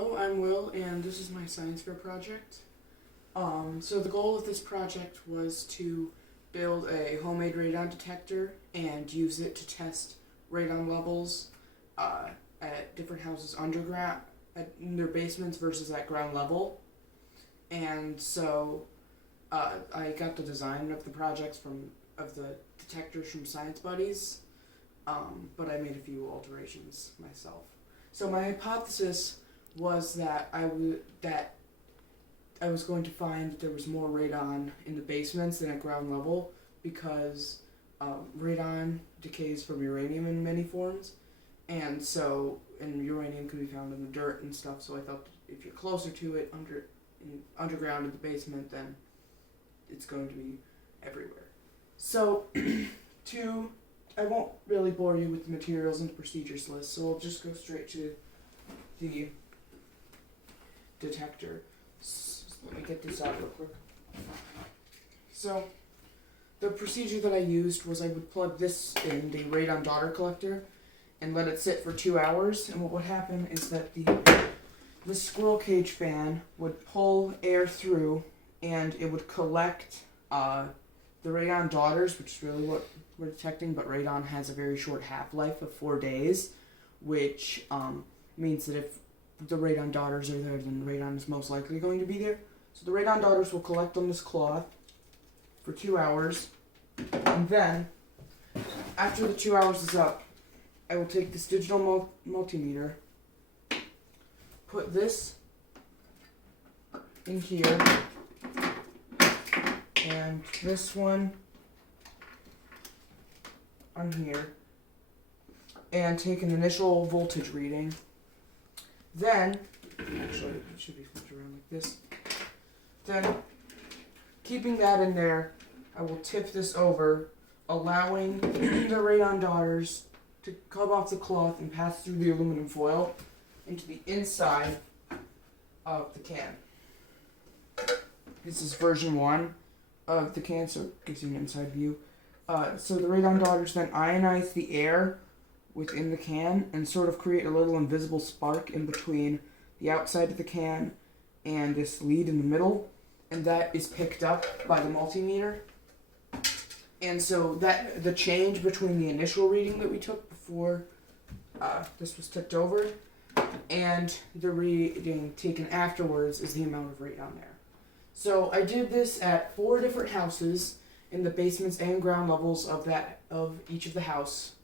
Hello, I'm Will, and this is my science fair project. So the goal of this project was to build a homemade radon detector and use it to test radon levels at different houses underground, in their basements versus at ground level. And so I got the design of the projects of the detectors from Science Buddies, but I made a few alterations myself. So my hypothesis was that I was going to find that there was more radon in the basements than at ground level because radon decays from uranium in many forms, and uranium can be found in the dirt and stuff. So I thought that if you're closer to it underground in the basement, then it's going to be everywhere. So I won't really bore you with the materials and procedures list, so I'll just go straight to the detector. Let me get this out real quick. So, the procedure that I used was I would plug this in the radon daughter collector and let it sit for 2 hours, and what would happen is that the squirrel cage fan would pull air through and it would collect the radon daughters, which is really what we're detecting, but radon has a very short half-life of 4 days, which means that if the radon daughters are there, then radon is most likely going to be there. So the radon daughters will collect on this cloth for 2 hours, and then, after the 2 hours is up, I will take this digital multimeter, put this in here, and this one on here, and take an initial voltage reading. Then, actually it should be flipped around like this. Then, keeping that in there, I will tip this over, allowing the radon daughters to come off the cloth and pass through the aluminum foil into the inside of the can. This is version 1 of the can, so it gives you an inside view. So the radon daughters then ionize the air within the can and sort of create a little invisible spark in between the outside of the can and this lead in the middle, and that is picked up by the multimeter. And so that the change between the initial reading that we took before this was tipped over and the reading taken afterwards is the amount of radon there. So I did this at 4 different houses in the basements and ground levels of each of the houses,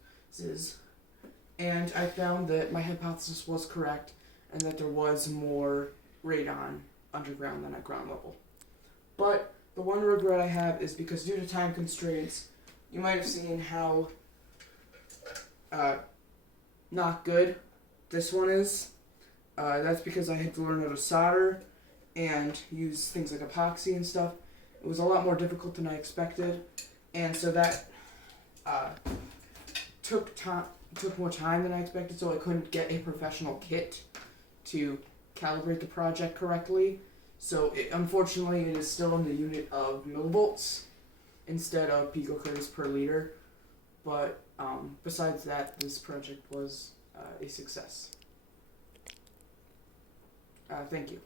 and I found that my hypothesis was correct and that there was more radon underground than at ground level. But the one regret I have is because due to time constraints, you might have seen how not good this one is. That's because I had to learn how to solder and use things like epoxy and stuff. It was a lot more difficult than I expected, and so that took more time than I expected, so I couldn't get a professional kit to calibrate the project correctly. So unfortunately, it is still in the unit of millivolts instead of picocurries per liter. But besides that, this project was a success. Thank you.